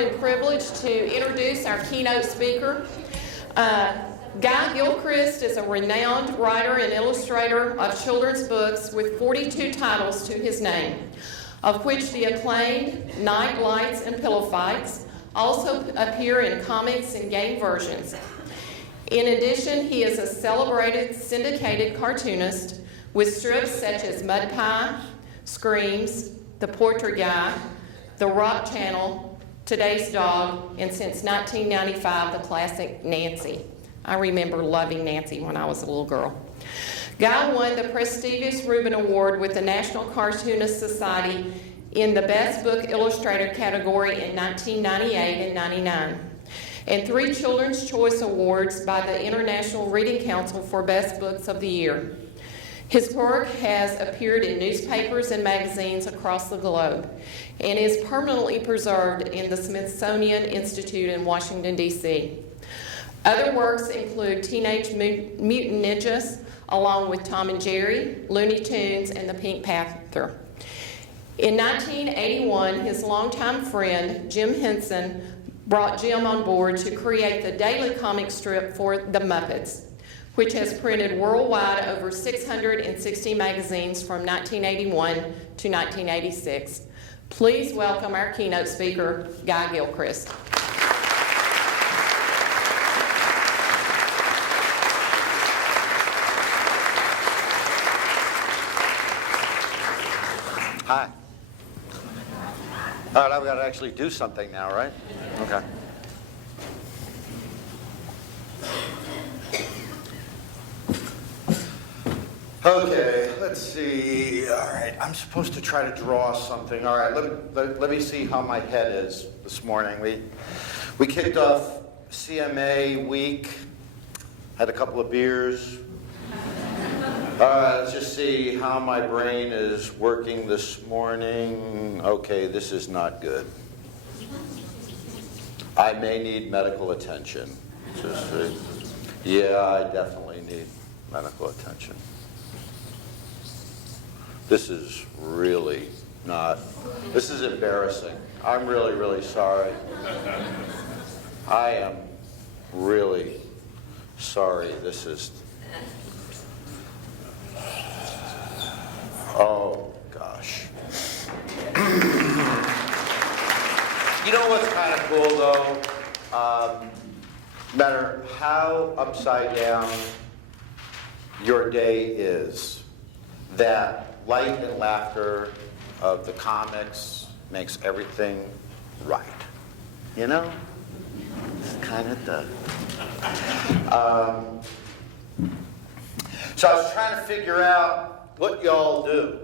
and privilege to introduce our keynote speaker. Guy Gilchrist is a renowned writer and illustrator of children's books with 42 titles to his name, of which the acclaimed Night Lights and Pillow Fights also appear in comics and game versions. In addition, he is a celebrated syndicated cartoonist with strips such as Mud Pie, Screams, The Portrait Guy, The Rock Channel, Today's Dog, and since 1995, the classic Nancy. I remember loving Nancy when I was a little girl. Guy won the prestigious Reuben Award with the National Cartoonist Society in the Best Book Illustrator category in 1998 and 99, and 3 Children's Choice Awards by the International Reading Council for Best Books of the Year. His work has appeared in newspapers and magazines across the globe and is permanently preserved in the Smithsonian Institute in Washington, D.C. Other works include Teenage Mutant Ninjas, along with Tom and Jerry, Looney Tunes, and the Pink Panther. In 1981, his longtime friend, Jim Henson, brought Jim on board to create the daily comic strip for The Muppets, which has printed worldwide over 660 magazines from 1981 to 1986. Please welcome our keynote speaker, Guy Gilchrist. Hi. All right, I've got to actually do something now, right? Okay. Okay, let's see. All right, I'm supposed to try to draw something. All right, let me see how my head is this morning. We kicked off CMA week, had a couple of beers. Let's just see how my brain is working this morning. Okay, this is not good. I may need medical attention. Yeah, I definitely need medical attention. This is really not, this is embarrassing. I'm really, really sorry. I am really sorry. This is, oh gosh. You know what's kind of cool though? No matter how upside down your day is, that light and laughter of the comics makes everything right. You know? It's kind of the... So I was trying to figure out what y'all do.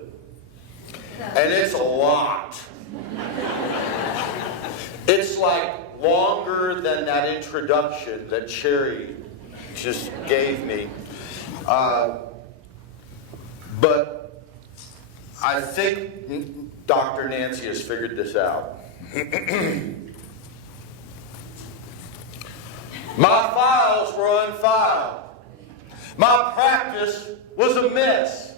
And it's a lot. It's like longer than that introduction that Sherry just gave me. But I think Dr. Nancy has figured this out. My files were unfiled. My practice was a mess.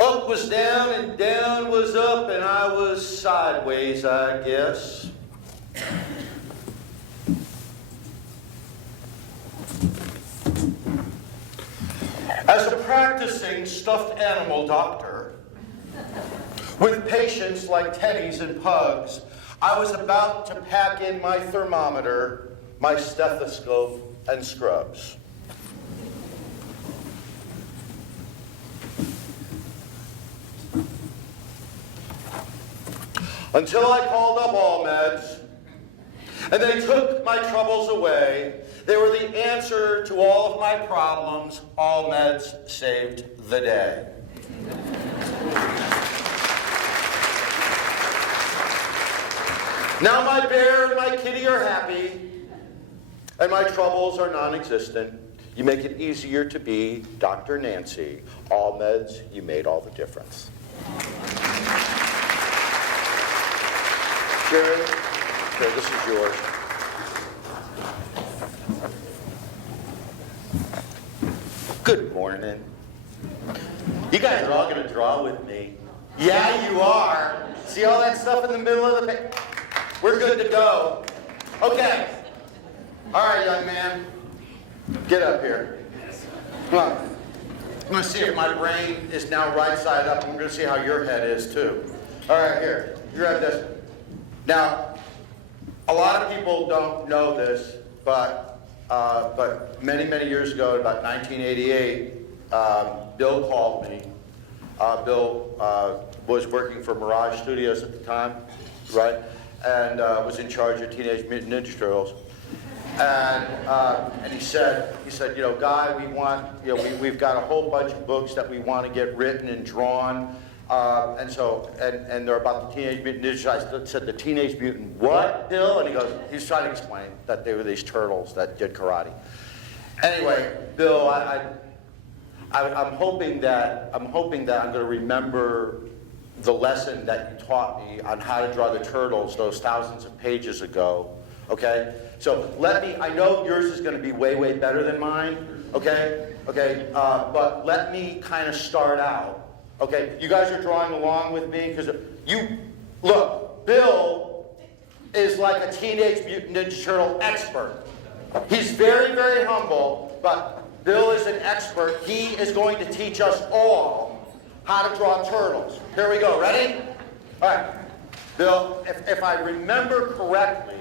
Up was down and down was up, and I was sideways, I guess. As a practicing stuffed animal doctor, with patients like teddies and pugs, I was about to pack in my thermometer, my stethoscope, and scrubs. Until I called up Allmeds, and they took my troubles away. They were the answer to all of my problems. Allmeds saved the day. Now my bear and my kitty are happy, and my troubles are non-existent. You make it easier to be Dr. Nancy. Allmeds, you made all the difference. Sherry, here, this is yours. Good morning. You guys are all going to draw with me. Yeah, you are. See all that stuff in the middle of the page? We're good to go. Okay. All right, young man. Get up here. Come on. I'm going to see if my brain is now right side up. I'm going to see how your head is too. All right, here. You grab this. Now, a lot of people don't know this, but many, many years ago, about 1988, Bill called me. Bill was working for Mirage Studios at the time, right? And was in charge of Teenage Mutant Ninja Turtles. And he said, you know, Guy, we want, you know, we've got a whole bunch of books that we want to get written and drawn. And they're about the Teenage Mutant Ninja Turtles. I said, the Teenage Mutant what, Bill? And he's trying to explain that they were these turtles that did karate. Anyway, Bill, I'm hoping that I'm going to remember the lesson that you taught me on how to draw the turtles those thousands of pages ago. Okay? So I know yours is going to be way, way better than mine. Okay? Okay? But let me kind of start out. Okay? You guys are drawing along with me? Because look, Bill is like a Teenage Mutant Ninja Turtle expert. He's very, very humble, but Bill is an expert. He is going to teach us all how to draw turtles. Here we go. Ready? All right. Bill, if I remember correctly,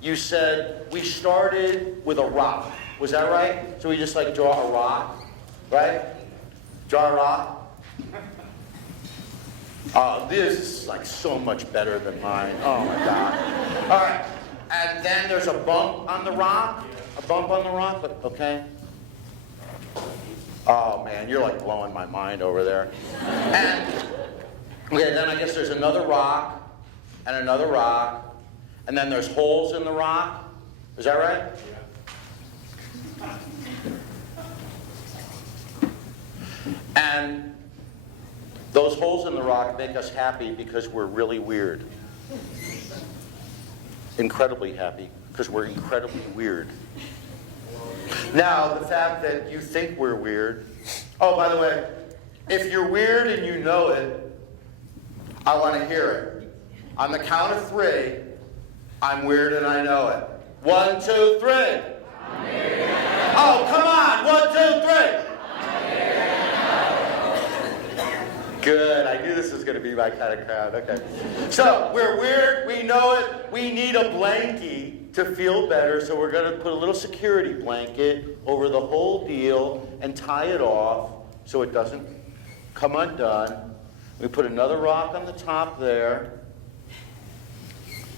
you said we started with a rock. Was that right? So we just like draw a rock, right? Draw a rock. Oh, this is like so much better than mine. Oh my God. All right. And then there's a bump on the rock. A bump on the rock, but okay. Oh man, you're like blowing my mind over there. And okay, then I guess there's another rock and another rock. And then there's holes in the rock. Is that right? Yeah. And those holes in the rock make us happy because we're really weird. Incredibly happy because we're incredibly weird. Now, the fact that you think we're weird. Oh, by the way, if you're weird and you know it, I want to hear it. On the count of 3, I'm weird and I know it. 1, 2, 3. I'm weird and I know it. Oh, come on. 1, 2, 3. I'm weird and I know it. Good. I knew this was going to be my kind of crowd. Okay. So, we're weird. We know it. We need a blankie to feel better. So, we're going to put a little security blanket over the whole deal and tie it off so it doesn't come undone. We put another rock on the top there.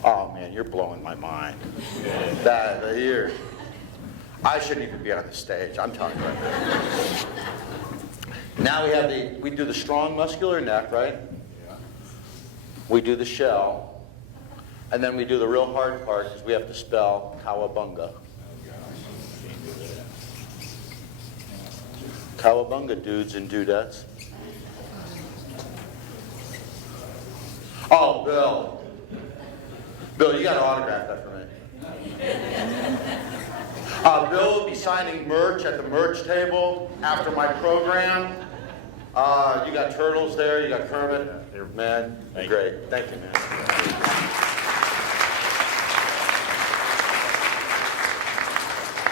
Oh man, you're blowing my mind. That here, I shouldn't even be on the stage. I'm telling you right now. Now we do the strong muscular neck, right? Yeah. We do the shell, and then we do the real hard part because we have to spell cowabunga. Cowabunga, dudes and dudettes. Oh, Bill. Bill, you got to autograph that for me. Bill will be signing merch at the merch table after my program. You got turtles there. You got Kermit. Man, great. Thank you, man.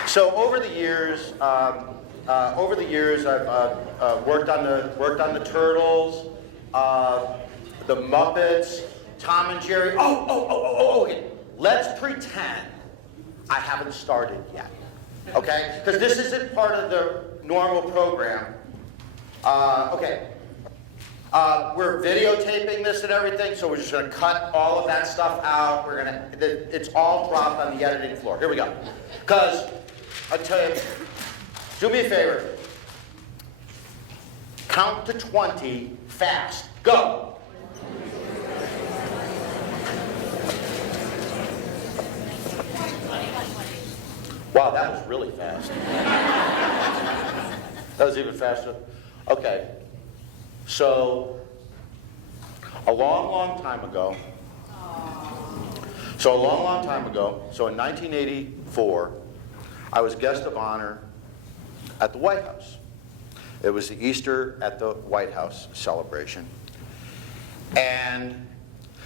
So over the years, I've worked on the turtles, the Muppets. Tom and Jerry. Okay. Let's pretend I haven't started yet. Okay? Because this isn't part of the normal program. Okay. We're videotaping this and everything, so we're just going to cut all of that stuff out. It's all dropped on the editing floor. Here we go. Because, I'll tell you, do me a favor. Count to 20 fast. Go. Wow, that was really fast. That was even faster. Okay. So, a long time ago, so in 1984, I was guest of honor at the White House. It was the Easter at the White House celebration. And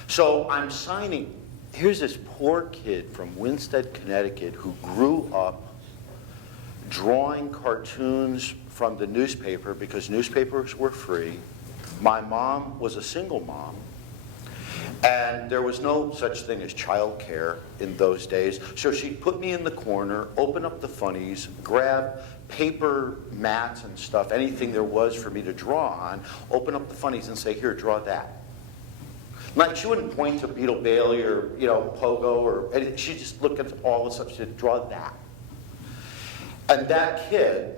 so I'm signing here's this poor kid from Winstead, Connecticut, who grew up drawing cartoons from the newspaper because newspapers were free. My mom was a single mom, and there was no such thing as child care in those days. So she'd put me in the corner, open up the funnies, grab paper mats and stuff, anything there was for me to draw on, open up the funnies and say, here, draw that. Like, she wouldn't point to Beetle Bailey or, Pogo or anything. She'd just look at all the stuff. She'd say, draw that. And that kid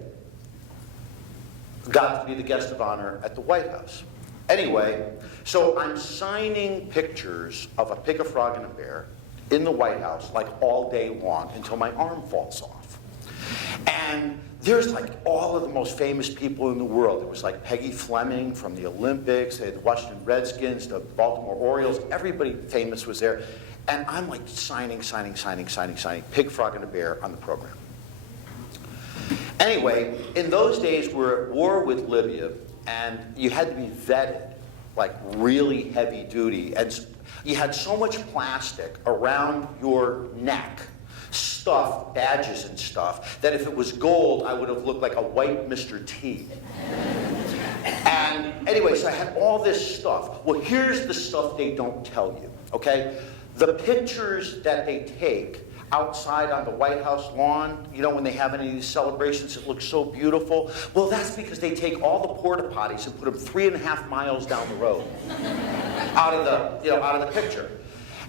got to be the guest of honor at the White House. Anyway, so I'm signing pictures of a pig, a frog, and a bear in the White House like all day long until my arm falls off. And there's like all of the most famous people in the world. It was like Peggy Fleming from the Olympics, the Washington Redskins, the Baltimore Orioles, everybody famous was there. And I'm like signing, pig, frog, and a bear on the program. Anyway, in those days we're at war with Libya, and you had to be vetted, like really heavy duty. And you had so much plastic around your neck, stuff, badges and stuff, that if it was gold, I would have looked like a white Mr. T. And anyway, so I had all this stuff. Well, here's the stuff they don't tell you, okay? The pictures that they take outside on the White House lawn, when they have any of these celebrations that look so beautiful, well, that's because they take all the porta potties and put them 3.5 miles down the road out of the picture.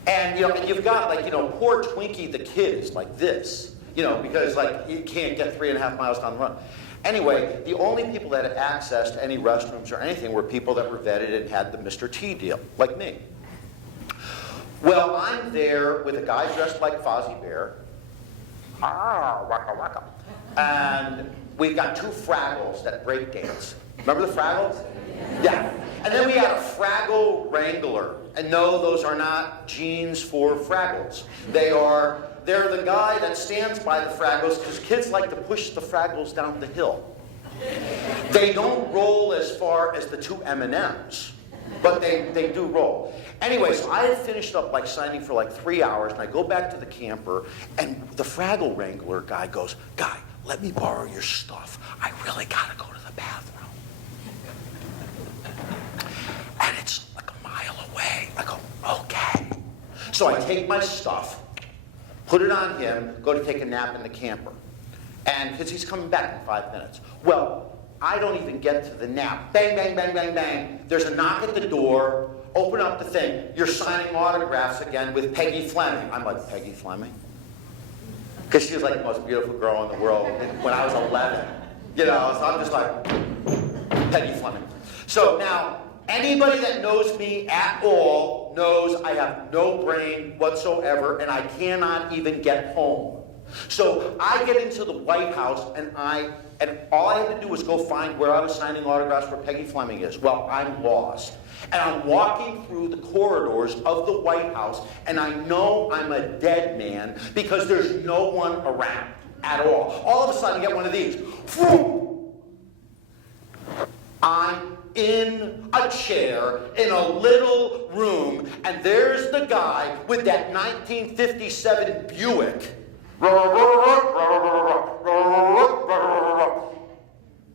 And you've got poor Twinkie the kid is like this, because you can't get 3.5 miles down the road. Anyway, the only people that had access to any restrooms or anything were people that were vetted and had the Mr. T deal, like me. Well, I'm there with a guy dressed like Fozzie Bear. Waka waka. And we've got 2 Fraggles that break dance. Remember the Fraggles? Yeah. And then we had a Fraggle Wrangler. And no, those are not jeans for Fraggles. They're the guy that stands by the Fraggles because kids like to push the Fraggles down the hill. They don't roll as far as the 2 M&Ms, but they do roll. Anyway, so I had finished up signing for 3 hours, and I go back to the camper, and the Fraggle Wrangler guy goes, "Guy, let me borrow your stuff. I really gotta go to the bathroom." And it's like a mile away. I go, "Okay." So I take my stuff, put it on him, go to take a nap in the camper. And because he's coming back in 5 minutes. Well, I don't even get to the nap. Bang, bang, bang, bang, bang. There's a knock at the door. Open up the thing. You're signing autographs again with Peggy Fleming. I'm like, Peggy Fleming? Because she was like the most beautiful girl in the world when I was 11. So I'm just like, Peggy Fleming. So now, anybody that knows me at all knows I have no brain whatsoever, and I cannot even get home. So I get into the White House, and all I had to do was go find where I was signing autographs where Peggy Fleming is. Well, I'm lost. And I'm walking through the corridors of the White House, and I know I'm a dead man because there's no one around at all. All of a sudden, I get one of these. I'm in a chair in a little room, and there's the guy with that 1957 Buick.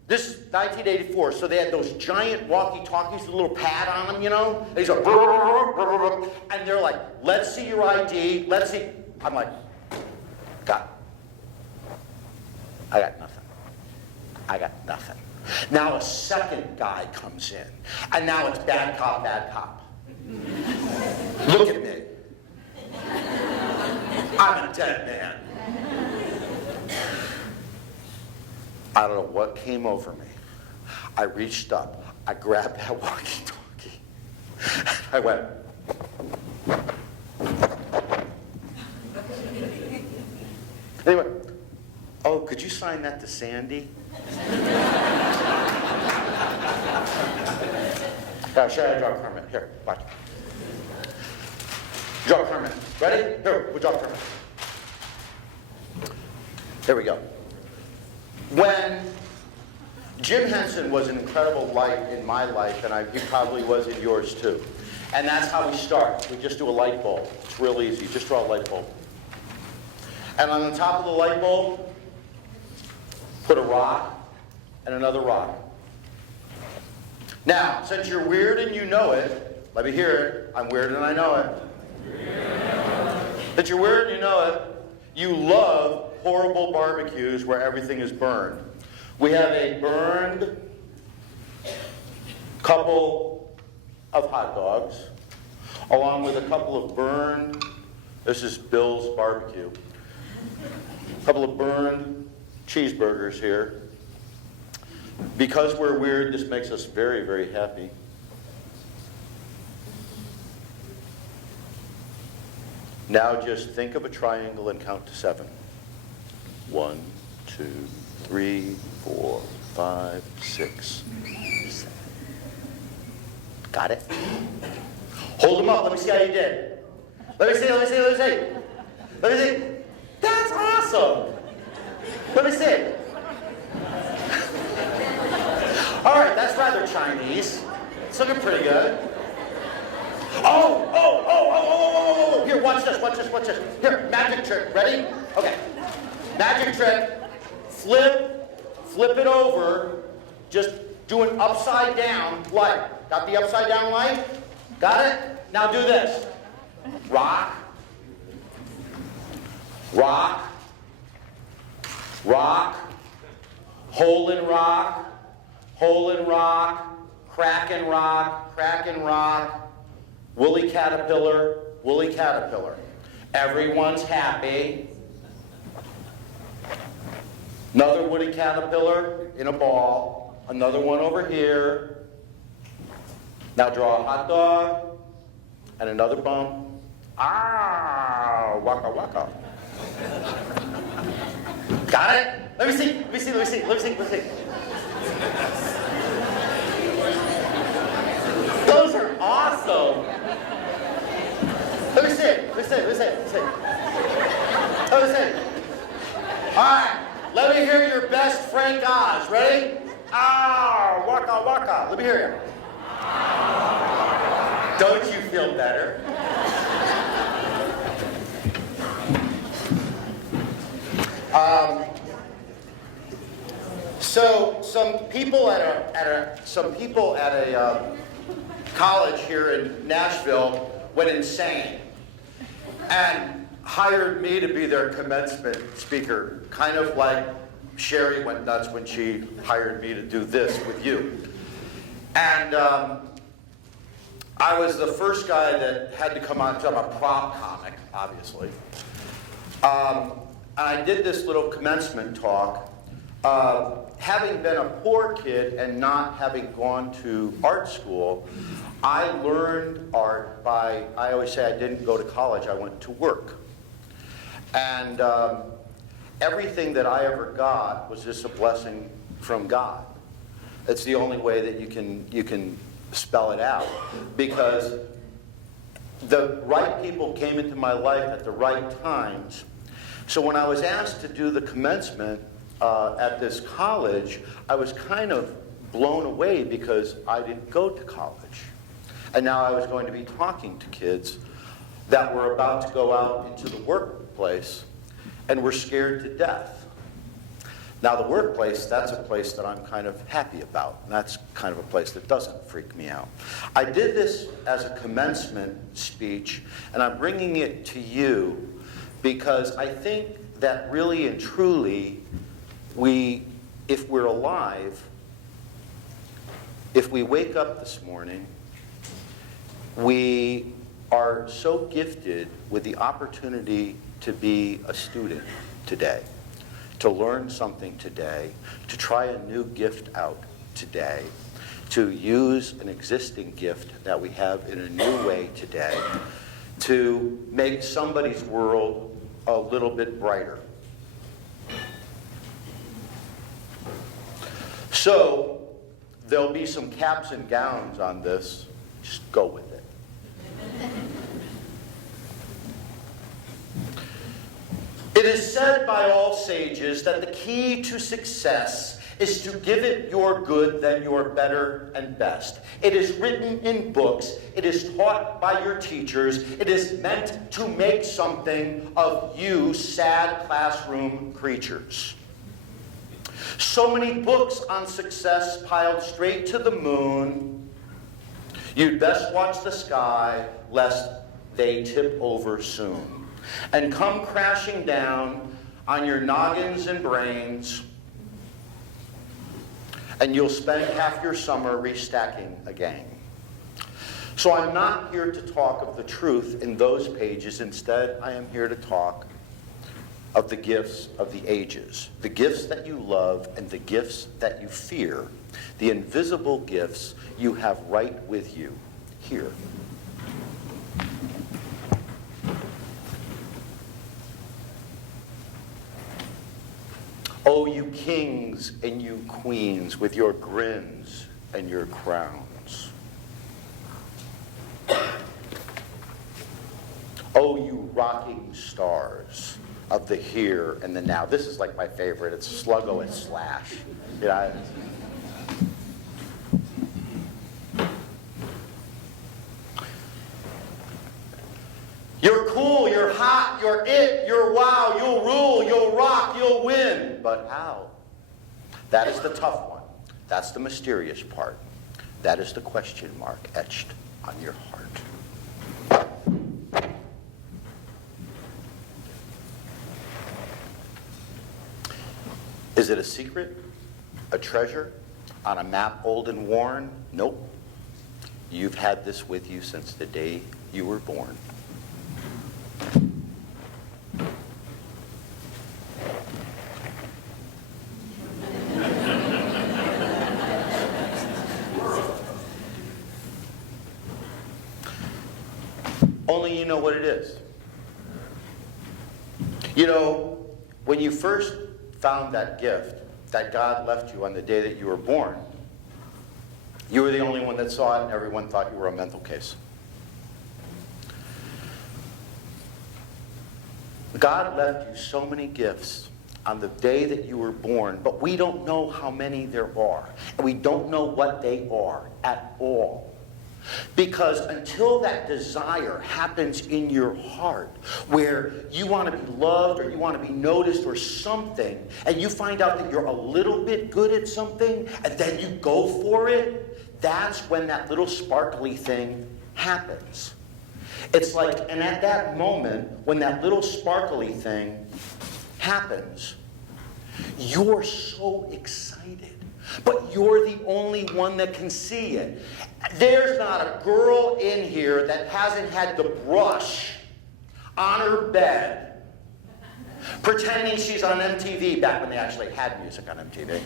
This is 1984, so they had those giant walkie-talkies with a little pad on them, And he's like, and they're like, "Let's see your ID, let's see." I'm like, "God, I got nothing. Now a second guy comes in, and now it's bad cop, bad cop. Look at me. I'm a dead man. I don't know what came over me. I reached up, I grabbed that walkie-talkie, I went, anyway, "Oh, could you sign that to Sandy?" I'll show you how to draw a permit. Here, watch. Draw a permit. Ready? Here, we'll draw a permit. Here we go. When Jim Henson was an incredible light in my life, and he probably was in yours too. And that's how we start. We just do a light bulb. It's real easy. Just draw a light bulb. And on the top of the light bulb, put a rock and another rock. Now, since you're weird and you know it, let me hear it. I'm weird and I know it. That you're weird and you know it. You love horrible barbecues where everything is burned. We have a burned couple of hot dogs, along with a couple of burned, this is Bill's barbecue, a couple of burned cheeseburgers here. Because we're weird, this makes us very, very happy. Now just think of a triangle and count to 7. 1, 2, 3, 4, 5, 6, 7. Got it? Hold them up. Let me see how you did. Let me see. Let me see. That's awesome. Let me see. All right, that's rather Chinese. It's looking pretty good. Oh. Here, watch this. Here, magic trick. Ready? Okay. Magic trick. Flip it over. Just do an upside down light. Got the upside down light? Got it? Now do this. Rock. Hole in rock. Crack and rock. Woolly caterpillar. Everyone's happy. Another woolly caterpillar in a ball. Another one over here. Now draw a hot dog and another bump. Waka waka. Got it? Let me see. Those are awesome. Let me see. All right, let me hear your best Frank Oz. Ready? Waka waka. Let me hear you. Don't you feel better? So some people at a college here in Nashville went insane and hired me to be their commencement speaker, kind of like Sherry went nuts when she hired me to do this with you. And I was the first guy that had to come on, because I'm a prop comic, obviously. And I did this little commencement talk. Having been a poor kid and not having gone to art school, I learned art by, I always say I didn't go to college, I went to work. And everything that I ever got was just a blessing from God. It's the only way that you can spell it out. Because the right people came into my life at the right times. So when I was asked to do the commencement at this college, I was kind of blown away because I didn't go to college. And now I was going to be talking to kids that were about to go out into the workplace and were scared to death. Now the workplace, that's a place that I'm kind of happy about. And that's kind of a place that doesn't freak me out. I did this as a commencement speech, and I'm bringing it to you because I think that really and truly, if we're alive, if we wake up this morning, we are so gifted with the opportunity to be a student today, to learn something today, to try a new gift out today, to use an existing gift that we have in a new way today, to make somebody's world a little bit brighter. So there'll be some caps and gowns on this. Just go with it. It is said by all sages that the key to success is to give it your good, then your better and best. It is written in books. It is taught by your teachers. It is meant to make something of you sad classroom creatures. So many books on success piled straight to the moon. You'd best watch the sky, lest they tip over soon and come crashing down on your noggins and brains, and you'll spend half your summer restacking again. So I'm not here to talk of the truth in those pages. Instead, I am here to talk of the gifts of the ages, the gifts that you love and the gifts that you fear, the invisible gifts you have right with you here. Oh, you kings and you queens with your grins and your crowns. Oh, you rocking stars of the here and the now. This is like my favorite. It's Sluggo and Slash. Yeah. You're cool, you're hot, you're it, you're wow, you'll rule, you'll rock, you'll win. But how? That is the tough one. That's the mysterious part. That is the question mark etched on your heart. Is it a secret? A treasure? On a map old and worn? Nope. You've had this with you since the day you were born. Only you know what it is. You know, when you first found that gift that God left you on the day that you were born, you were the only one that saw it, and everyone thought you were a mental case. God left you so many gifts on the day that you were born, but we don't know how many there are, and we don't know what they are at all. Because until that desire happens in your heart, where you want to be loved or you want to be noticed or something, and you find out that you're a little bit good at something, and then you go for it, that's when that little sparkly thing happens. It's like, and at that moment, when that little sparkly thing happens, you're so excited. But you're the only one that can see it. There's not a girl in here that hasn't had the brush on her bed pretending she's on MTV, back when they actually had music on MTV.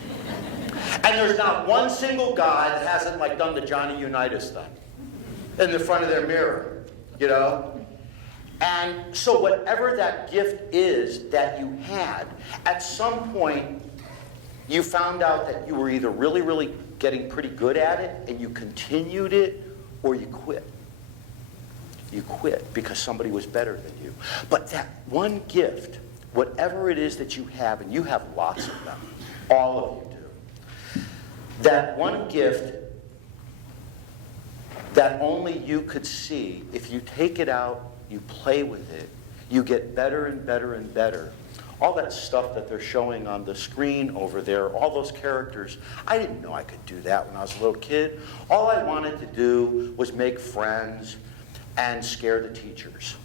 And there's not one single guy that hasn't like done the Johnny Unitas thing in the front of their mirror, you know? And so whatever that gift is that you had, at some point you found out that you were either really, really getting pretty good at it and you continued it, or you quit. You quit because somebody was better than you. But that one gift, whatever it is that you have, and you have lots of them, all of you do, that one gift that only you could see, if you take it out, you play with it, you get better and better and better. All that stuff that they're showing on the screen over there, all those characters, I didn't know I could do that when I was a little kid. All I wanted to do was make friends and scare the teachers.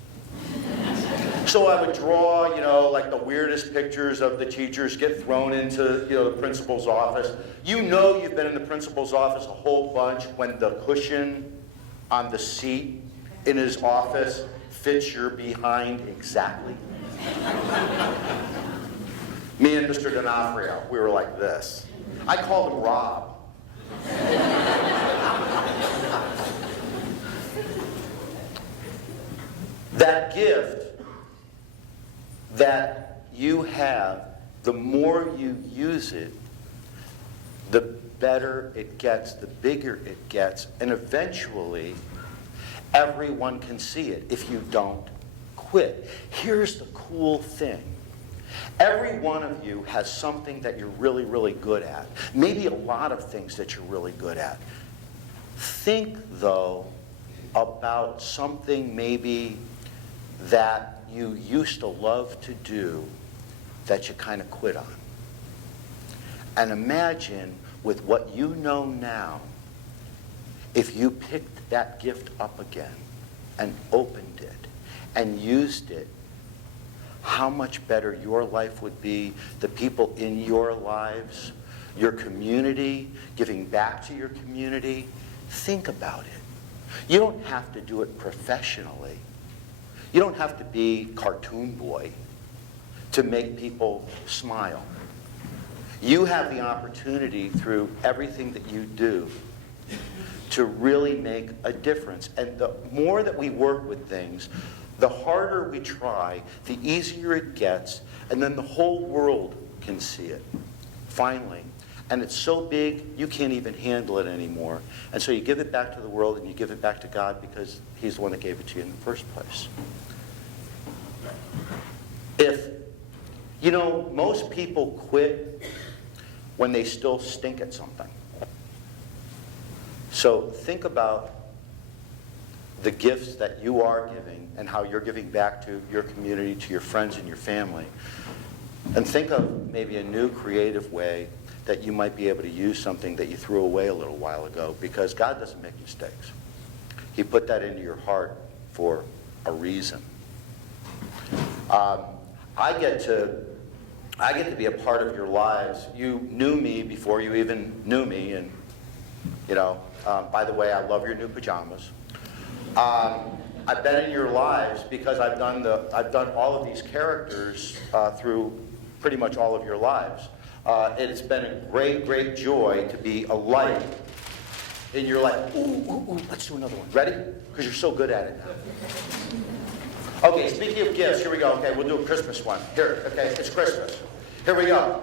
So I would draw, you know, like the weirdest pictures of the teachers get thrown into, you know, the principal's office. You know you've been in the principal's office a whole bunch when the cushion on the seat in his office fits your behind exactly. Me and Mr. D'Onofrio, we were like this. I called him Rob. That gift that you have, the more you use it, the better it gets, the bigger it gets, and eventually everyone can see it if you don't quit. Here's the cool thing. Every one of you has something that you're really, really good at. Maybe a lot of things that you're really good at. Think, though, about something maybe that you used to love to do that you kind of quit on. And imagine, with what you know now, if you picked that gift up again and opened it and used it, how much better your life would be, the people in your lives, your community, giving back to your community. Think about it. You don't have to do it professionally. You don't have to be cartoon boy to make people smile. You have the opportunity through everything that you do to really make a difference. And the more that we work with things, the harder we try, the easier it gets, and then the whole world can see it, finally. And it's so big, you can't even handle it anymore. And so you give it back to the world, and you give it back to God, because He's the one that gave it to you in the first place. Most people quit when they still stink at something. So think about the gifts that you are giving and how you're giving back to your community, to your friends and your family. And think of maybe a new creative way that you might be able to use something that you threw away a little while ago, because God doesn't make mistakes. He put that into your heart for a reason. I get to be a part of your lives. You knew me before you even knew me, and by the way, I love your new pajamas. I've been in your lives because I've done all of these characters through pretty much all of your lives. It's been a great, great joy to be a light in your life. Ooh, let's do another one. Ready? Because you're so good at it now. Okay, speaking of gifts, here we go. Okay, we'll do a Christmas one. Here, okay, it's Christmas. Here we go.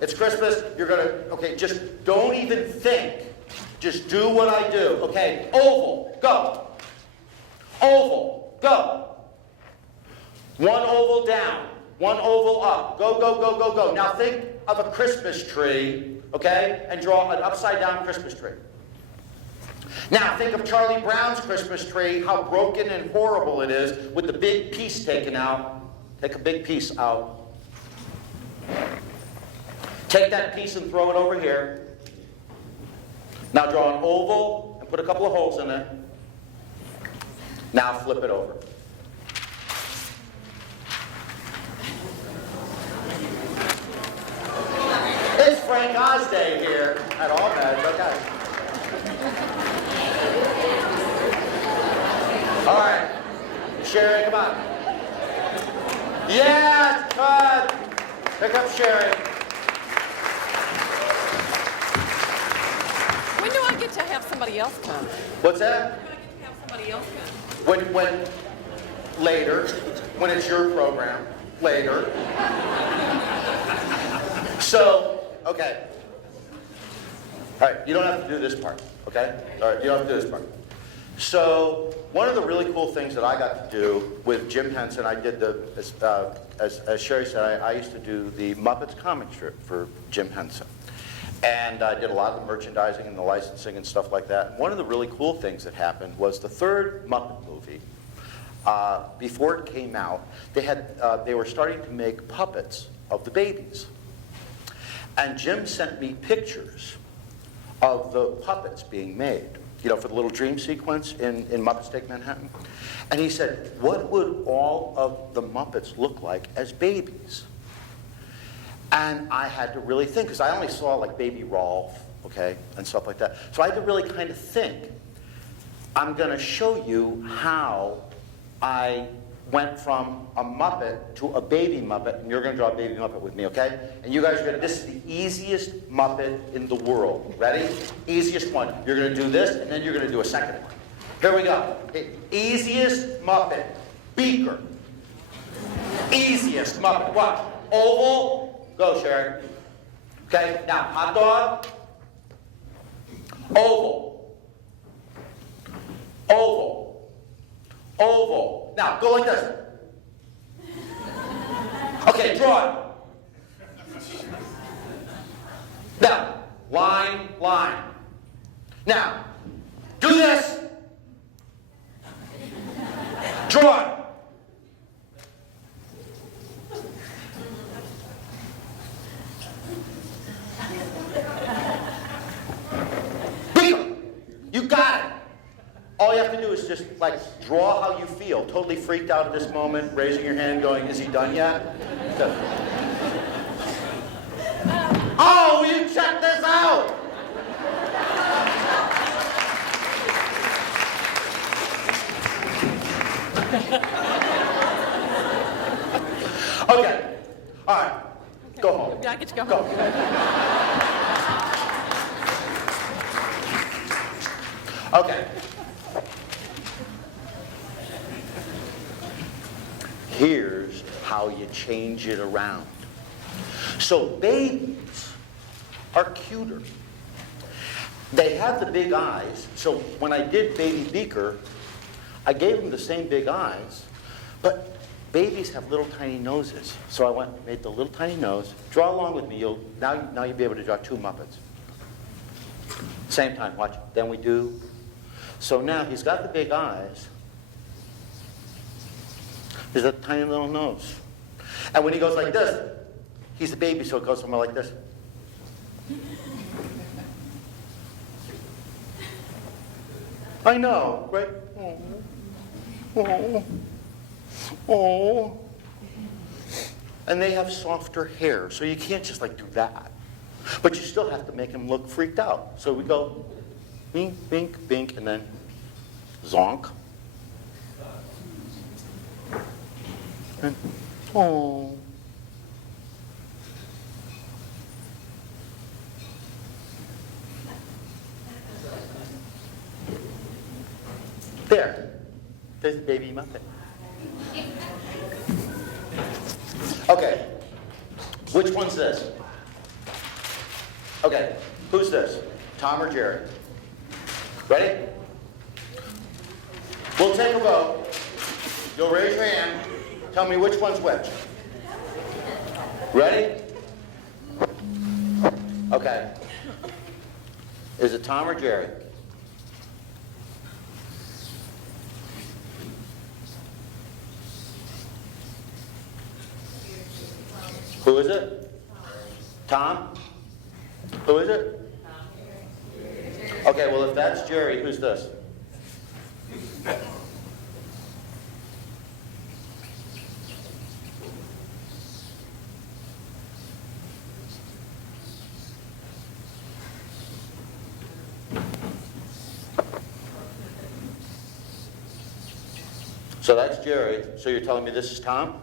It's Christmas. You're going to, okay, just don't even think. Just do what I do. Okay, oval, go. Oval, go. One oval down, one oval up. Go, go, go, go, go. Now think of a Christmas tree, okay, and draw an upside-down Christmas tree. Now think of Charlie Brown's Christmas tree, how broken and horrible it is with the big piece taken out. Take a big piece out. Take that piece and throw it over here. Now draw an oval and put a couple of holes in it. Now flip it over. It's Frank Oz Day here at Allmeds. Okay. All right. Sherry, come on. Yes, cut. Pick up Sherry. When do I get to have somebody else come? What's that? When do I get to have somebody else come? When later, when it's your program, later. So, okay. All right, you don't have to do this part, okay? All right, you don't have to do this part. So, one of the really cool things that I got to do with Jim Henson, I did as Sherry said, I used to do the Muppets comic strip for Jim Henson. And I did a lot of the merchandising and the licensing and stuff like that. And one of the really cool things that happened was the third Muppet movie, before it came out, they were starting to make puppets of the babies. And Jim sent me pictures of the puppets being made, for the little dream sequence in Muppets Take Manhattan. And he said, what would all of the Muppets look like as babies? And I had to really think, because I only saw like Baby Rolf, okay, and stuff like that. So I had to really kind of think. I'm going to show you how I went from a Muppet to a baby Muppet, and you're going to draw a baby Muppet with me, okay? And you guys are going to, this is the easiest Muppet in the world. Ready? Easiest one. You're going to do this, and then you're going to do a second one. Here we go. Okay. Easiest Muppet. Beaker. Easiest Muppet. Watch. Oval. Go, Sherry. Okay, now, hot dog. Oval. Oval. Oval. Now, go like this. Okay, draw it. Now, line, line. Now, do this. Draw it. Bingo! You got it. All you have to do is just, like, draw how you feel. Totally freaked out at this moment, raising your hand going, is he done yet? Oh, will you check this out? Okay. All right. Go home. I get to go Go. home. Okay. Here's how you change it around. So babies are cuter. They have the big eyes. So when I did Baby Beaker, I gave them the same big eyes, but babies have little tiny noses. So I made the little tiny nose. Draw along with me. Now you'll be able to draw two Muppets. Same time, watch. Then we do. So now he's got the big eyes. There's a tiny little nose. And when he goes like this, he's a baby, so it goes somewhere like this. I know, right? Oh. Oh. And they have softer hair, so you can't just like do that. But you still have to make them look freaked out. So we go bink, bink, bink, and then zonk. And oh. There. There's the baby Muppet. Okay. Which one's this? Okay. Who's this? Tom or Jerry? Ready? We'll take a vote. You'll raise your hand. Tell me which one's which. Ready? Okay. Is it Tom or Jerry? Who is it? Tom? Who is it? Okay, well, if that's Jerry, who's this? So that's Jerry. So you're telling me this is Tom?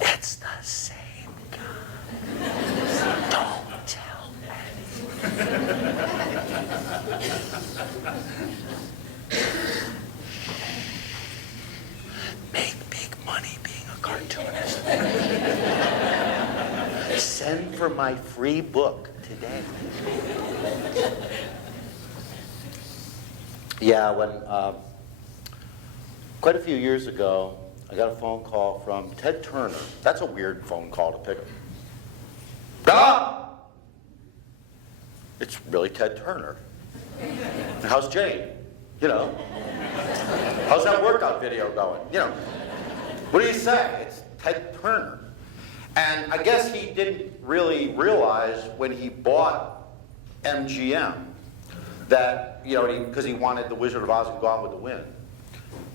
It's the same guy. Don't tell anyone. Make big money being a cartoonist. Send for my free book today. Yeah, when quite a few years ago, I got a phone call from Ted Turner. That's a weird phone call to pick up. Ah! It's really Ted Turner. How's Jane? You know. How's that workout video going? You know. What do you say? It's Ted Turner. And I guess he didn't really realize when he bought MGM that, you know, because he wanted The Wizard of Oz and Gone with the Wind.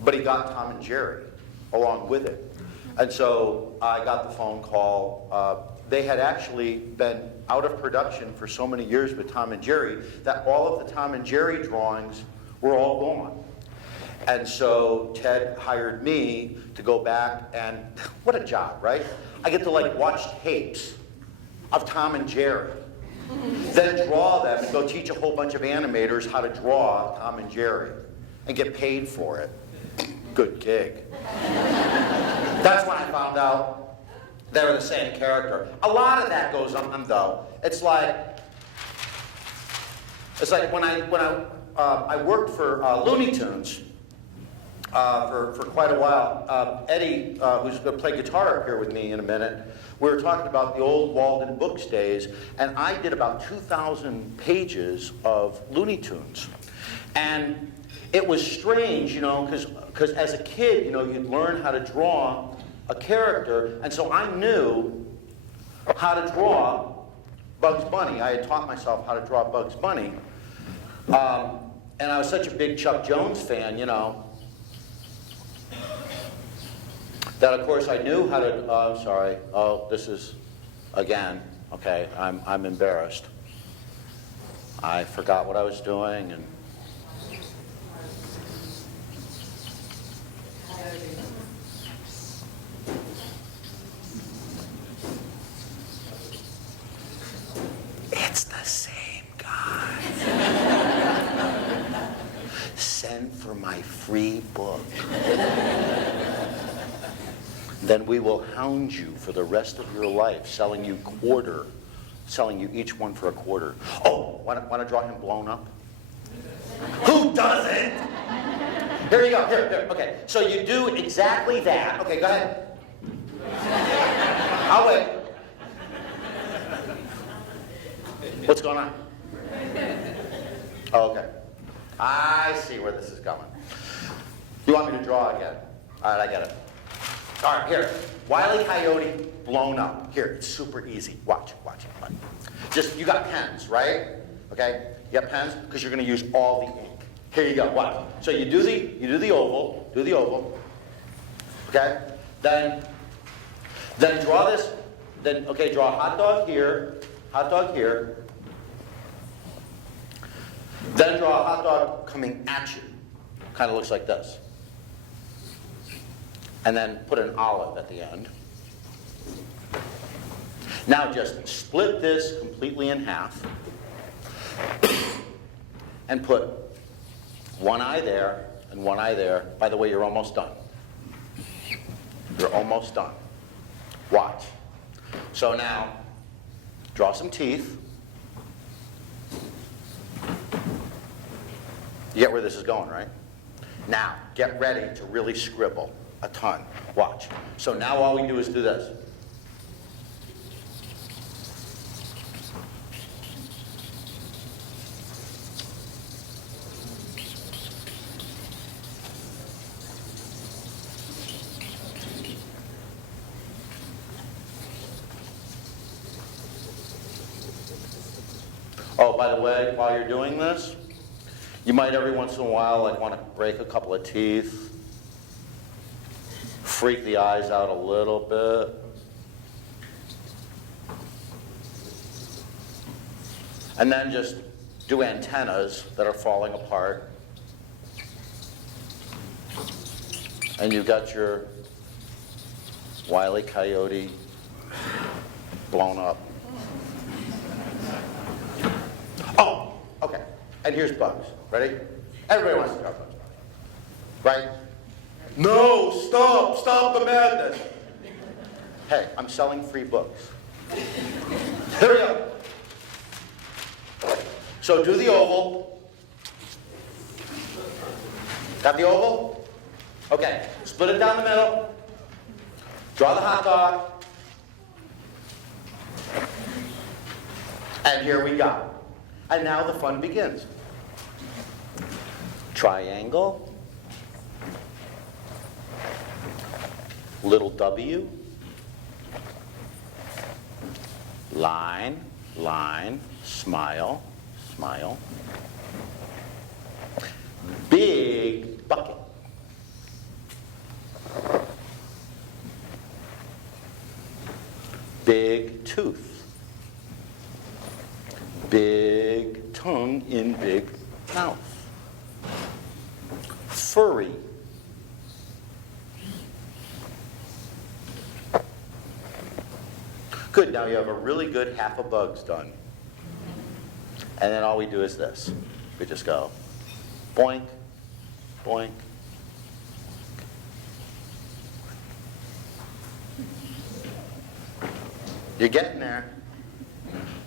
But he got Tom and Jerry along with it. And so I got the phone call. They had actually been out of production for so many years with Tom and Jerry that all of the Tom and Jerry drawings were all gone. And so Ted hired me to go back and, what a job, right? I get to like watch tapes of Tom and Jerry. then draw them and go teach a whole bunch of animators how to draw Tom and Jerry and get paid for it. Good gig. That's when I found out they were the same character. A lot of that goes on, though. It's like when I worked for Looney Tunes for quite a while. Eddie, who's going to play guitar up here with me in a minute, we were talking about the old Walden Books days, and I did about 2,000 pages of Looney Tunes. And it was strange, you know, because as a kid, you know, you'd learn how to draw a character, and so I knew how to draw Bugs Bunny. I had taught myself how to draw Bugs Bunny. And I was such a big Chuck Jones fan, you know, that of course I knew how to, I'm sorry, oh, this is, again, okay, I'm embarrassed. I forgot what I was doing, and it's the same guy. Send for my free book. Then we will hound you for the rest of your life, selling you each one for a quarter. Oh, want to draw him blown up? Who doesn't? Here you go, here, okay. So you do exactly that. Okay, go ahead. I'll wait. What's going on? Oh, okay. I see where this is going. You want me to draw again? All right, I get it. All right, here. Wile E. Coyote blown up. Here, it's super easy. Watch. Just, you got pens, right? Okay? You got pens because you're going to use all the ink. Here you go. Watch. So you do the oval. Do the oval. Okay? Then draw this. Then okay, draw a hot dog here. Hot dog here. Then draw a hot dog coming at you. Kind of looks like this. And then put an olive at the end. Now just split this completely in half and put one eye there and one eye there. By the way, you're almost done. You're almost done. Watch. So now, draw some teeth. You get where this is going, right? Now, get ready to really scribble a ton. Watch. So now all we do is do this. Oh, by the way, while you're doing this, you might every once in a while want to break a couple of teeth. Freak the eyes out a little bit. And then just do antennas that are falling apart. And you've got your Wile E. Coyote blown up. Oh, okay. And here's Bugs. Ready? Everybody wants to draw Bugs. Right? No, stop the madness. Hey, I'm selling free books. Here we go. So do the oval. Got the oval? Okay, split it down the middle. Draw the hot dog. And here we go. And now the fun begins. Triangle. Little W, line, smile, big bucket, big tooth, big tongue in big mouth, furry, good, now you have a really good half of Bugs done. And then all we do is this. We just go boink, boink. You're getting there.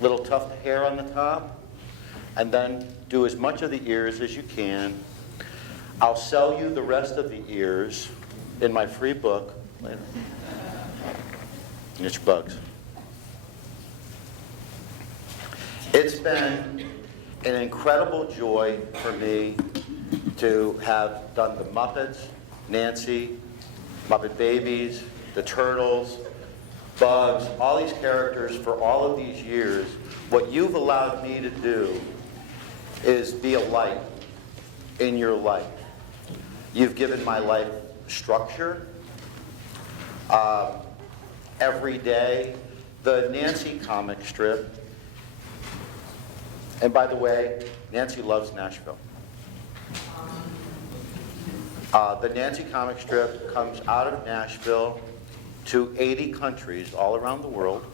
Little tuft hair on the top. And then do as much of the ears as you can. I'll sell you the rest of the ears in my free book later. It's bugs. It's been an incredible joy for me to have done the Muppets, Nancy, Muppet Babies, the Turtles, Bugs, all these characters for all of these years. What you've allowed me to do is be a light in your life. You've given my life structure. Every day, the Nancy comic strip, and by the way, Nancy loves Nashville. The Nancy comic strip comes out of Nashville to 80 countries all around the world.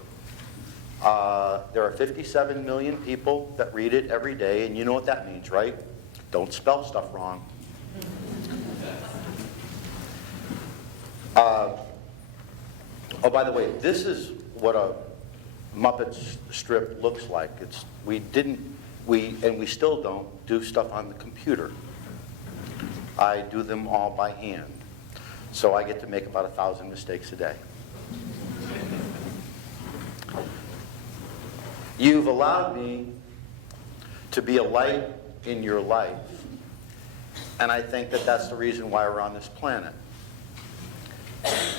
There are 57 million people that read it every day, and you know what that means, right? Don't spell stuff wrong. Oh, by the way, this is what a Muppet strip looks like. We still don't do stuff on the computer. I do them all by hand. So I get to make about 1,000 mistakes a day. You've allowed me to be a light in your life. And I think that that's the reason why we're on this planet,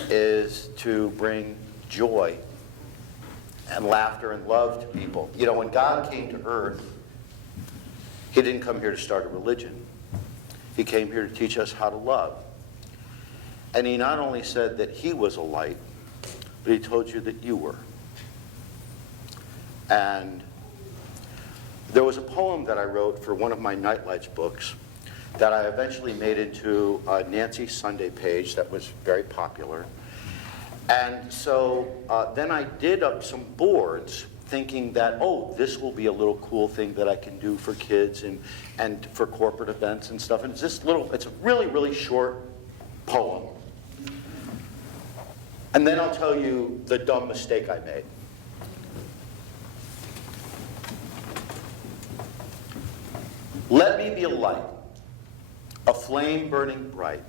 is to bring joy and laughter and love to people. You know, when God came to earth, he didn't come here to start a religion. He came here to teach us how to love. And he not only said that he was a light, but he told you that you were. And there was a poem that I wrote for one of my Nightlights books that I eventually made into a Nancy Sunday page that was very popular. And so then I did up some boards thinking that, oh, this will be a little cool thing that I can do for kids and for corporate events and stuff. And it's a really, really short poem. And then I'll tell you the dumb mistake I made. Let me be a light, a flame burning bright.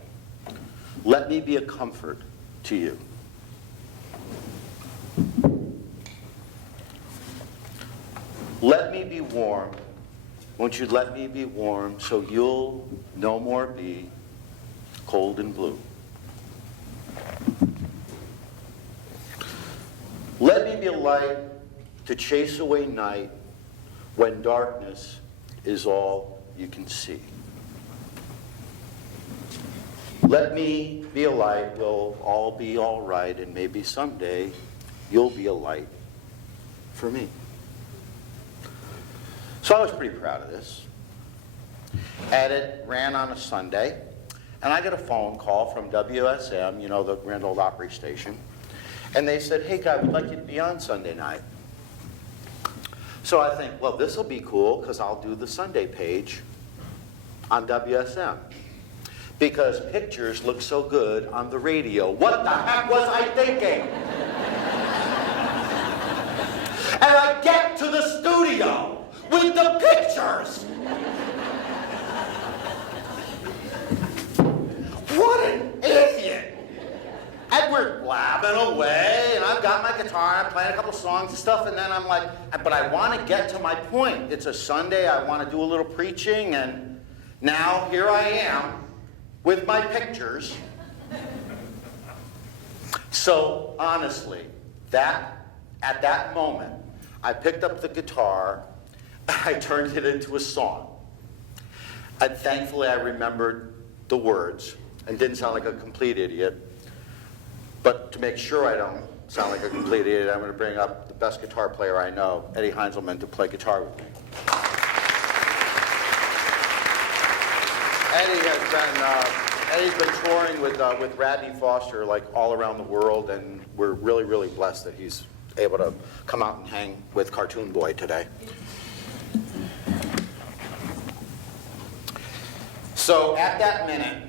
Let me be a comfort to you. Let me be warm. Won't you let me be warm so you'll no more be cold and blue? Let me be a light to chase away night when darkness is all you can see. Let me be a light, we'll all be all right, and maybe someday you'll be a light for me. So I was pretty proud of this. And it ran on a Sunday, and I got a phone call from WSM, you know, the Grand Ole Opry station, and they said, hey, Guy, we'd like you to be on Sunday night. So I think, well, this will be cool because I'll do the Sunday page on WSM. Because pictures look so good on the radio. What the heck was I thinking? And I get to the studio with the pictures. What an idiot. And we're blabbing away, and I've got my guitar, and I'm playing a couple songs and stuff, and then I'm like, but I want to get to my point. It's a Sunday, I want to do a little preaching, and now here I am with my pictures. So honestly, at that moment, I picked up the guitar, I turned it into a song. And thankfully I remembered the words and didn't sound like a complete idiot. But to make sure I don't sound like a complete idiot, I'm going to bring up the best guitar player I know, Eddie Heinzelman, to play guitar with me. Eddie's been touring with Radney Foster like all around the world, and we're really, really blessed that he's able to come out and hang with Cartoon Boy today. So at that minute,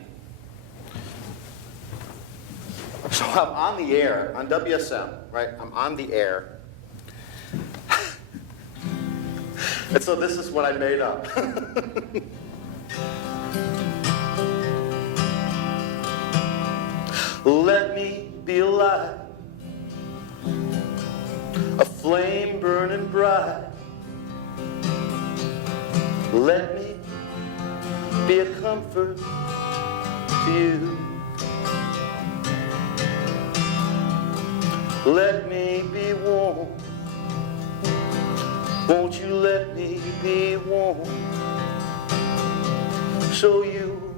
so I'm on the air, on WSM, right? I'm on the air. And so this is what I made up. Let me be alive, a flame burning bright. Let me be a comfort to you. Let me be warm. Won't you let me be warm, so you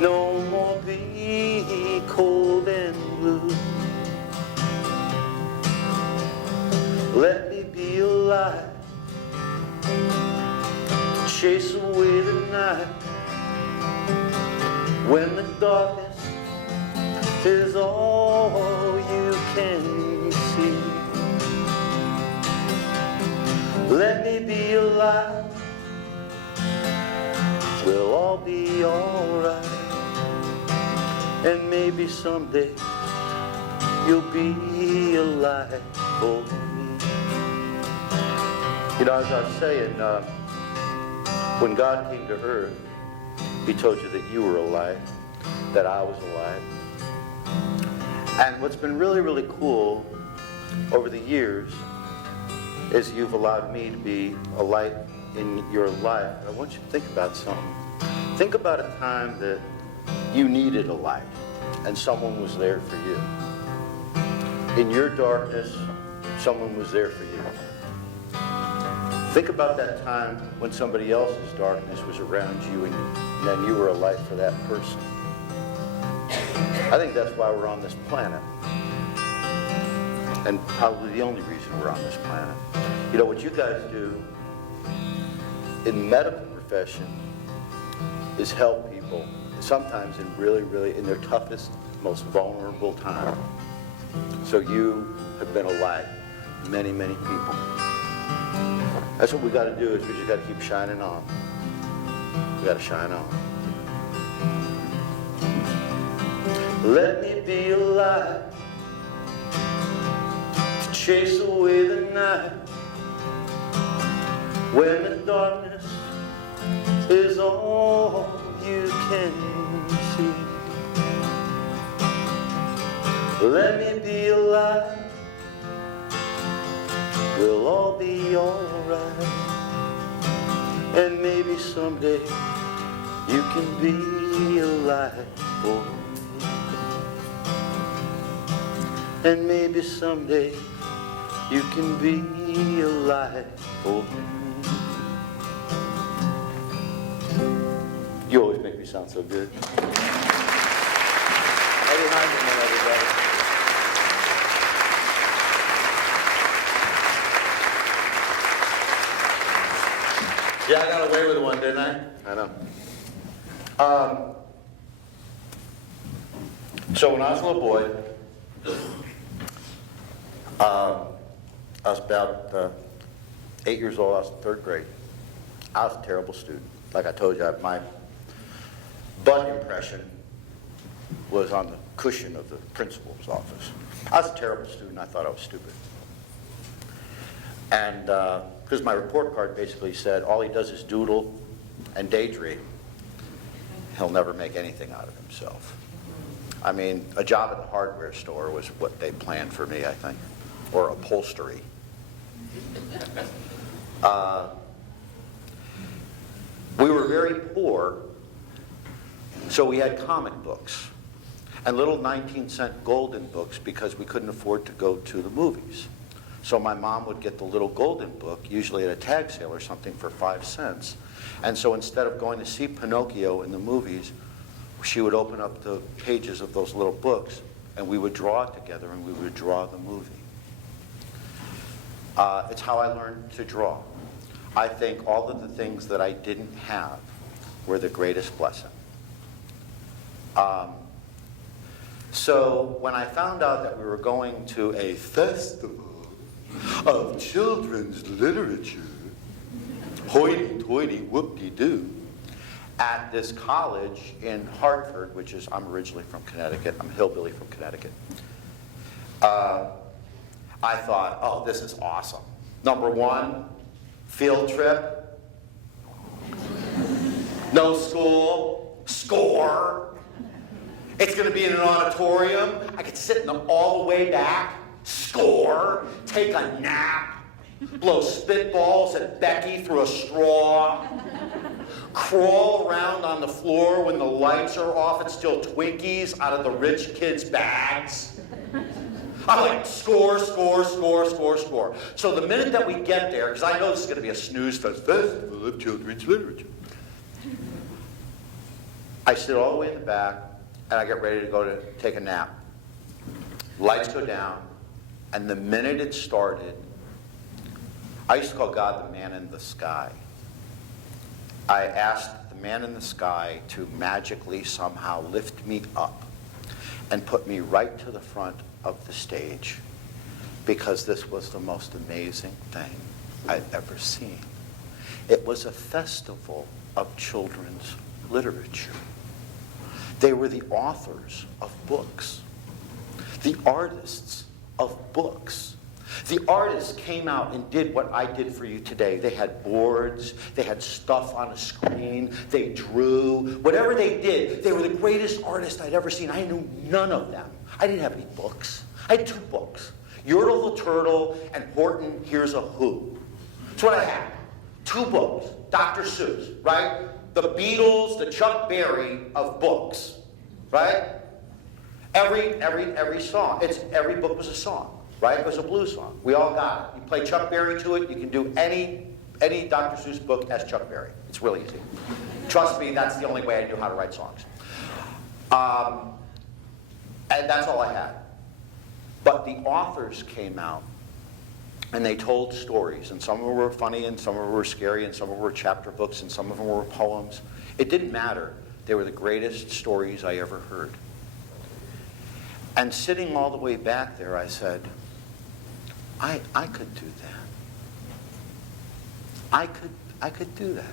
no more be cold and blue. Let me be alive, chase away the night, when the darkness is all you can see. Let me be alive, we'll all be alright. And maybe someday you'll be alive for me. You know, as I was saying, when God came to earth, He told you that you were alive, that I was alive. And what's been really, really cool over the years is you've allowed me to be a light in your life. I want you to think about something. Think about a time that you needed a light and someone was there for you. In your darkness, someone was there for you. Think about that time when somebody else's darkness was around you and then you were a light for that person. I think that's why we're on this planet. And probably the only reason we're on this planet. You know, what you guys do in the medical profession is help people, sometimes in really, in their toughest, most vulnerable time. So you have been a light to many, many people. That's what we got to do, is we just got to keep shining on. We got to shine on. Let me be alive, to chase away the night, when the darkness is all you can see. Let me be alive, we'll all be alright. And maybe someday you can be alive for me. And maybe someday you can be alive for me. You always make me sound so good. Every night, everybody. Yeah, I got away with one, didn't I? I know. So when I was a little boy, I was about 8 years old. I was in 3rd grade. I was a terrible student. Like I told you, my butt impression was on the cushion of the principal's office. I was a terrible student. I thought I was stupid. And because my report card basically said all he does is doodle and daydream, he'll never make anything out of himself. I mean, a job at the hardware store was what they planned for me, I think, or upholstery. We were very poor, so we had comic books and little 19-cent golden books because we couldn't afford to go to the movies. So my mom would get the little golden book, usually at a tag sale or something, for 5 cents. And so instead of going to see Pinocchio in the movies, she would open up the pages of those little books and we would draw it together and we would draw the movie. It's how I learned to draw. I think all of the things that I didn't have were the greatest blessing. So when I found out that we were going to a festival of children's literature, hoity-toity, whoop-de-doo, at this college in Hartford, which is, I'm originally from Connecticut, I'm a hillbilly from Connecticut. I thought, oh, this is awesome. Number one, field trip. No school. Score. It's going to be in an auditorium. I could sit all the way back. Score. Take a nap. Blow spitballs at Becky through a straw. Crawl around on the floor when the lights are off and steal Twinkies out of the rich kids' bags. I'm like, score, score, score, score, score. So the minute that we get there, because I know this is going to be a snooze festival of children's literature, I sit all the way in the back, and I get ready to go to take a nap. Lights go down, and the minute it started, I used to call God the man in the sky. I asked the man in the sky to magically somehow lift me up and put me right to the front of the stage, because this was the most amazing thing I'd ever seen. It was a festival of children's literature. They were the authors of books, the artists of books. The artists came out and did what I did for you today. They had boards, they had stuff on a screen, they drew. Whatever they did, they were the greatest artists I'd ever seen. I knew none of them. I didn't have any books. I had 2 books, Yertle the Turtle and Horton Hears a Who. That's what I had. 2 books, Dr. Seuss, right? The Beatles, the Chuck Berry of books, right? Every song. Every book was a song, right? It was a blues song. We all got it. You play Chuck Berry to it, you can do any Dr. Seuss book as Chuck Berry. It's really easy. Trust me, that's the only way I knew how to write songs. And that's all I had. But the authors came out and they told stories, and some of them were funny, and some of them were scary, and some of them were chapter books, and some of them were poems. It didn't matter. They were the greatest stories I ever heard. And sitting all the way back there, I said, I could do that. I could do that.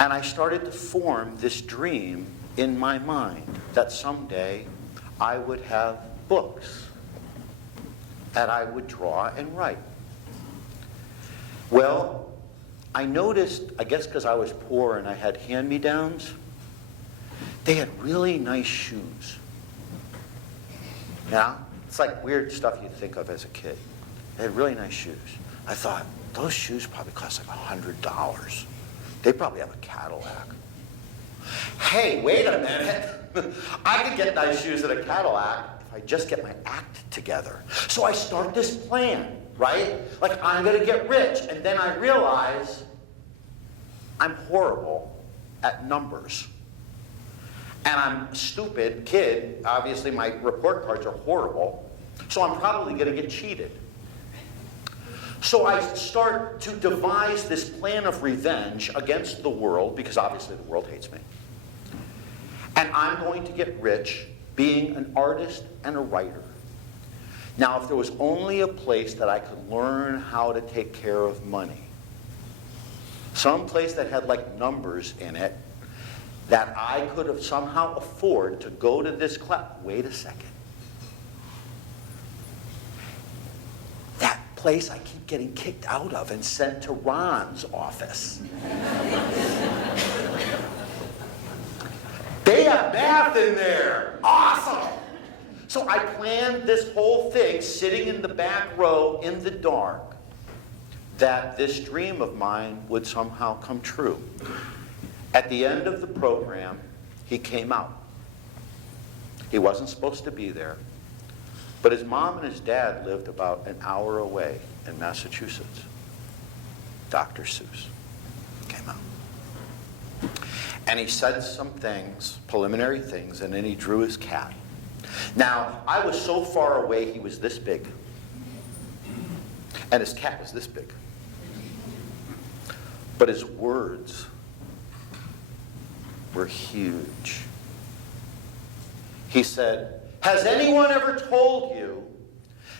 And I started to form this dream in my mind that someday I would have books that I would draw and write. Well, I noticed, I guess because I was poor and I had hand-me-downs, they had really nice shoes. Yeah? It's like weird stuff you think of as a kid. They had really nice shoes. I thought, those shoes probably cost like $100. They probably have a Cadillac. Hey, wait a minute. I could get nice shoes at a Cadillac if I just get my act together. So I start this plan, right? Like, I'm going to get rich. And then I realize I'm horrible at numbers. And I'm a stupid kid. Obviously, my report cards are horrible. So I'm probably going to get cheated. So I start to devise this plan of revenge against the world, because obviously the world hates me. And I'm going to get rich being an artist and a writer. Now, if there was only a place that I could learn how to take care of money, some place that had like numbers in it, that I could have somehow afford to go to this class. Wait a second. That place I keep getting kicked out of and sent to Ron's office. They have math in there. Awesome. So I planned this whole thing sitting in the back row in the dark, that this dream of mine would somehow come true. At the end of the program, he came out. He wasn't supposed to be there, but his mom and his dad lived about an hour away in Massachusetts. Dr. Seuss came out. And he said some things, preliminary things, and then he drew his cat. Now, I was so far away, he was this big. And his cat was this big. But his words were huge. He said, "Has anyone ever told you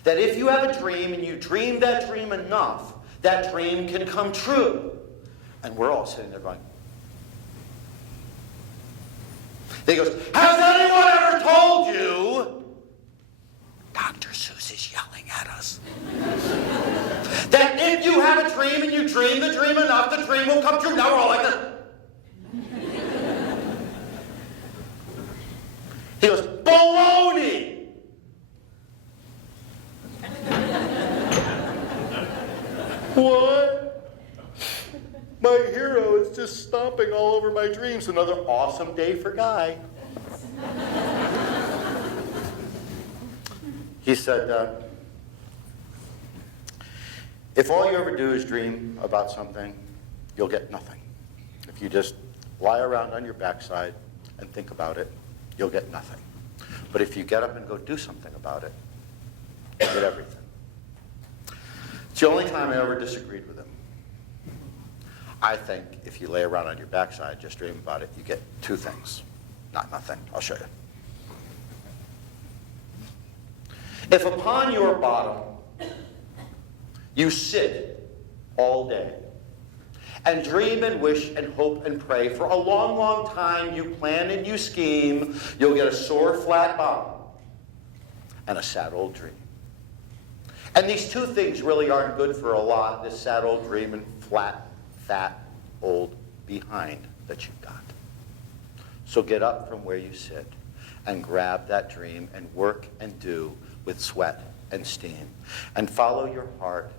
that if you have a dream and you dream that dream enough, that dream can come true?" And we're all sitting there going, He goes, has anyone ever told you Dr. Seuss is yelling at us? That if you have a dream and you dream the dream enough, the dream will come true. Now we're all like this. He goes, baloney! What? My hero is just stomping all over my dreams. Another awesome day for Guy. He said, if all you ever do is dream about something, you'll get nothing. If you just lie around on your backside and think about it, you'll get nothing. But if you get up and go do something about it, you get everything. It's the only time I ever disagreed with him. I think if you lay around on your backside, just dream about it, you get two things. Not nothing. I'll show you. If upon your bottom you sit all day and dream and wish and hope and pray for a long, long time, you plan and you scheme, you'll get a sore, flat bottom and a sad old dream. And these two things really aren't good for a lot, this sad old dream and flat, fat, old behind that you've got. So get up from where you sit and grab that dream and work and do with sweat and steam. And follow your heart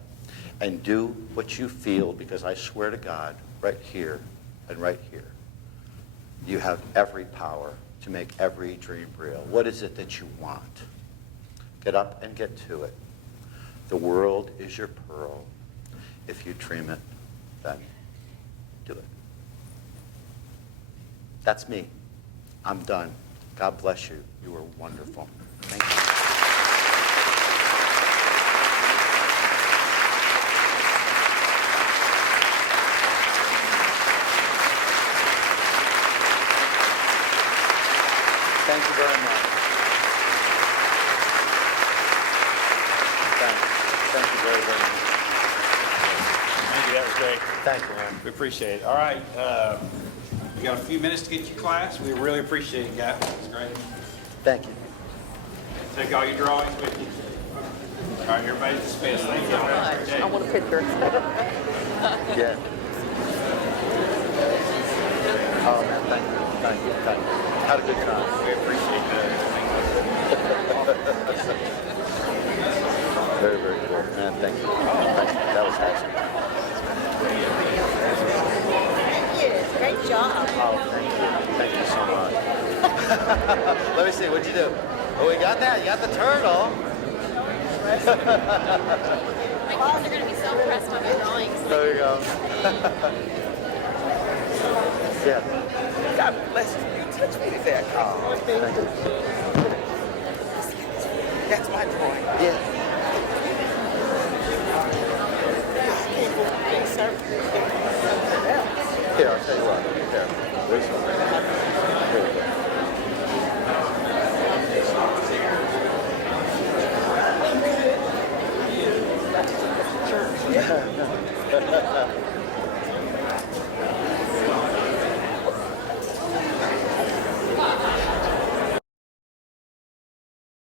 and do what you feel, because I swear to God, right here and right here, you have every power to make every dream real. What is it that you want? Get up and get to it. The world is your pearl. If you dream it, then do it. That's me. I'm done. God bless you. You were wonderful. Thank you. Thank you very much. Thank you very, very much. Thank you, that was great. Thank you, man. We appreciate it. All right, you got a few minutes to get your class. We really appreciate it, guys. It's great. Thank you. Take all your drawings with you. All right, everybody dismissed. Thank you. I want a picture. Yeah. Oh, man, thank you. Thank you. Thank you. Had a good time. We appreciate that. Very, very cool. Man, thank you. Thank you. That was awesome. Great job. Oh, thank you. Thank you so much. Let me see. What'd you do? Oh, we got that. You got the turtle. My kids are going to be so impressed by my drawings. There you go. Yeah. God bless you. You touch me today. Oh, thank you. That's my drawing. Yeah. Here, I'll tell you what. Here. Where's the Here we go. Church.